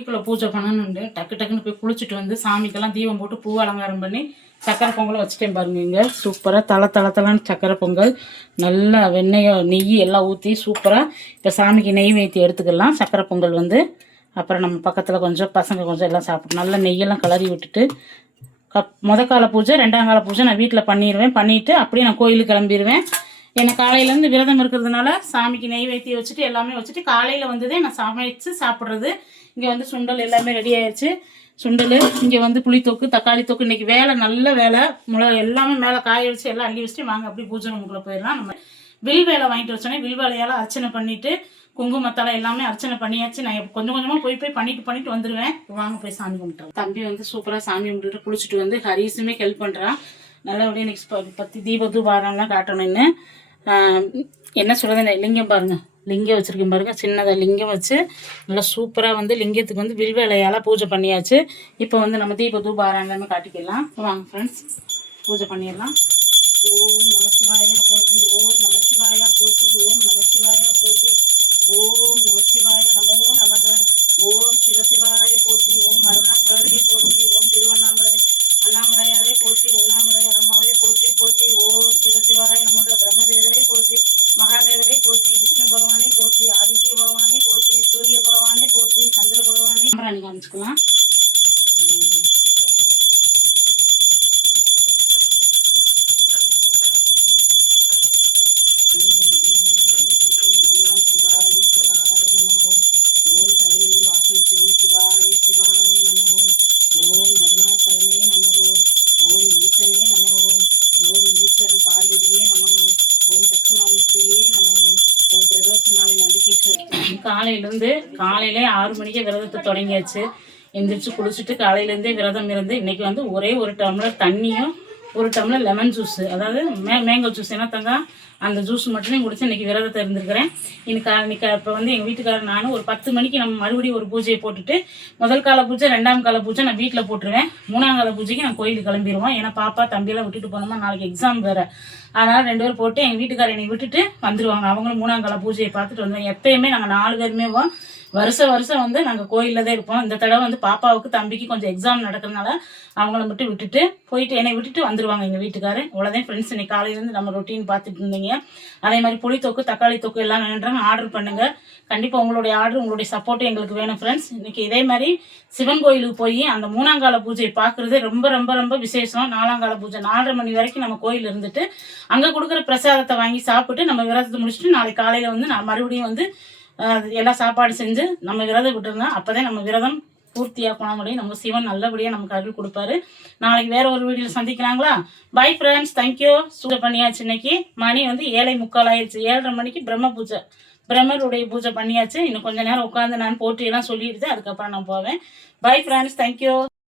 வீட்டுக்குள்ள பூஜை பண்ணணுண்டு டக்கு டக்குன்னு போய் குளிச்சுட்டு வந்து சாமிக்கெல்லாம் தீபம் போட்டு பூ அலங்காரம் பண்ணி சக்கரை பொங்கலை வச்சுட்டேன் பாருங்க இங்கே. சூப்பராக தலை தலை தலைன்னு சக்கரை பொங்கல். நல்லா வெண்ணெயோ நெய் எல்லாம் ஊற்றி சூப்பராக இப்போ சாமிக்கு நெய் வைத்தி எடுத்துக்கலாம். சக்கரை பொங்கல் வந்து. அப்புறம் நம்ம பக்கத்தில் கொஞ்சம் பசங்க கொஞ்சம் எல்லாம் சாப்பிடும் நல்லா நெய்யெல்லாம் கிளறி விட்டுட்டு கப் முத கால பூஜை ரெண்டாம் கால பூஜை நான் வீட்டில் பண்ணிடுவேன் பண்ணிவிட்டு அப்படியே நான் கோயிலுக்கு கிளம்பிடுவேன் ஏன்னா காலையிலேருந்து விரதம் இருக்கிறதுனால சாமிக்கு நெய் வைத்தியம் வச்சுட்டு எல்லாமே வச்சுட்டு காலையில் வந்ததே நான் சமைச்சு சாப்பிட்றது. இங்கே வந்து சுண்டல் எல்லாமே ரெடி ஆயிடுச்சு சுண்டல் இங்கே வந்து புளித்தொக்கு தக்காளி தொக்கு இன்றைக்கி வேலை நல்ல வேலை. முளை எல்லாமே மேலே காய வச்சு எல்லாம் அள்ளி வச்சுட்டு வாங்க அப்படியே பூஜை ரூமுக்குள்ளே போயிடலாம். நம்ம வில் வேலை வாங்கிட்டு வச்சோன்னே வில் வேலையால் அர்ச்சனை பண்ணிவிட்டு குங்குமத்தால எல்லாமே அர்ச்சனை பண்ணியாச்சு. நான் கொஞ்சம் கொஞ்சமாக போய் போய் பண்ணிட்டு பண்ணிட்டு வந்துடுவேன் வாங்க போய் சாமி கும்பிட்டுறேன் தம்பி வந்து சூப்பராக சாமி கும்பிட்டுட்டு குளிச்சுட்டு வந்து ஹரிசுமே ஹெல்ப் பண்ணுறான் நல்லபடியாக நெக்ஸ்ட் பற்றி தீப தூபாரம்லாம் காட்டணும்னு என்ன சொல்கிறது லிங்கம் பாருங்கள் லிங்கம் வச்சுருக்கேன் பாருங்க. சின்னதாக லிங்கம் வச்சு நல்லா சூப்பராக வந்து லிங்கத்துக்கு வந்து வில்வேலையால் பூஜை பண்ணியாச்சு. இப்போ வந்து நம்ம தீப தூபாரெல்லாமே காட்டிக்கலாம். வாங்க ஃப்ரெண்ட்ஸ் பூஜை பண்ணிடலாம். ஓம் நம சிவாய பகவானே காமிச்சுக்கலாம் Thank you. காலையிலேருந்து காலையிலே ஆறு மணிக்கே விரதத்தை தொடங்கியாச்சு. எந்திரிச்சு குளிச்சுட்டு காலையிலேருந்தே விரதம் இருந்து இன்னைக்கு வந்து ஒரே ஒரு டம்ளர் தண்ணியும் ஒரு டம்ளர் லெமன் ஜூஸ் அதாவது மே மேங்கோ ஜூஸ் என்ன தங்க அந்த ஜூஸ் மட்டுமே குடிச்சு இன்னைக்கு விரதத்தை இருந்திருக்கிறேன். இன்னைக்கு இன்னைக்கு இப்போ வந்து எங்கள் வீட்டுக்காரர் நானும் ஒரு பத்து மணிக்கு நம்ம மறுபடியும் ஒரு பூஜையை போட்டுட்டு முதல் கால பூஜை ரெண்டாம் கால பூஜை நான் வீட்டில் போட்டுருவேன். மூணாம் கால பூஜைக்கு நான் கோயிலுக்கு கிளம்பிடுவோம் ஏன்னா பாப்பா தம்பியெல்லாம் விட்டுட்டு போனோமா நாளைக்கு எக்ஸாம் வேறு. அதனால் ரெண்டு பேரும் போட்டு எங்கள் வீட்டுக்காரர் என்னை விட்டுட்டு வந்துடுவாங்க அவங்களும் மூணாம் கால பூஜையை பார்த்துட்டு வந்துடுவாங்க எப்பயுமே நாங்கள் நாலு பேருமே வருஷம் வருஷம் வந்து நாங்கள் கோயிலில் தான் இருப்போம். இந்த தடவை வந்து பாப்பாவுக்கு தம்பிக்கு கொஞ்சம் எக்ஸாம் நடக்கிறதுனால அவங்கள மட்டும் விட்டுட்டு போயிட்டு என்னை விட்டுட்டு வந்துடுவாங்க எங்கள் வீட்டுக்காரு அவ்வளோதான் ஃப்ரெண்ட்ஸ் இன்னைக்கு காலையிலேருந்து நம்ம ரொட்டீன் பார்த்துட்டு இருந்தீங்க. அதே மாதிரி புளித்தொக்கு தக்காளி தொக்கு எல்லாம் வேணுன்றாங்க ஆர்டர் பண்ணுங்க. கண்டிப்பாக உங்களுடைய ஆர்டர் உங்களுடைய சப்போர்ட் எங்களுக்கு வேணும் ஃப்ரெண்ட்ஸ் இன்னைக்கு இதே மாதிரி சிவன் கோயிலுக்கு போய் அந்த மூணாங்கால பூஜையை பார்க்குறது ரொம்ப ரொம்ப ரொம்ப விசேஷம். நாலாங்கால பூஜை நாலரை மணி வரைக்கும் நம்ம கோயில் இருந்துட்டு அங்கே கொடுக்குற பிரசாதத்தை வாங்கி சாப்பிட்டு நம்ம விரதத்தை முடிச்சுட்டு நாளைக்கு காலையில் வந்து நான் மறுபடியும் வந்து எல்லாம் சாப்பாடு செஞ்சு நம்ம விரதம் விட்டுருங்க. அப்போதான் நம்ம விரதம் பூர்த்தியாக போன முடியும். நம்ம சிவன் நல்லபடியாக நமக்கு அருள் கொடுப்பாரு. நாளைக்கு வேற ஒரு வீடியோவில் சந்திக்கிறாங்களா பை ஃப்ரெண்ட்ஸ் தேங்க்யூ சூட பண்ணியாச்சு இன்னைக்கு. மணி வந்து ஏழை முக்கால் ஆயிடுச்சு ஏழரை மணிக்கு பிரம்ம பூஜை. பிரம்மருடைய பூஜை பண்ணியாச்சு. இன்னும் கொஞ்ச நேரம் உட்காந்து நான் போட்டியெல்லாம் சொல்லிடுது அதுக்கப்புறம் நான் போவேன். By friends thank you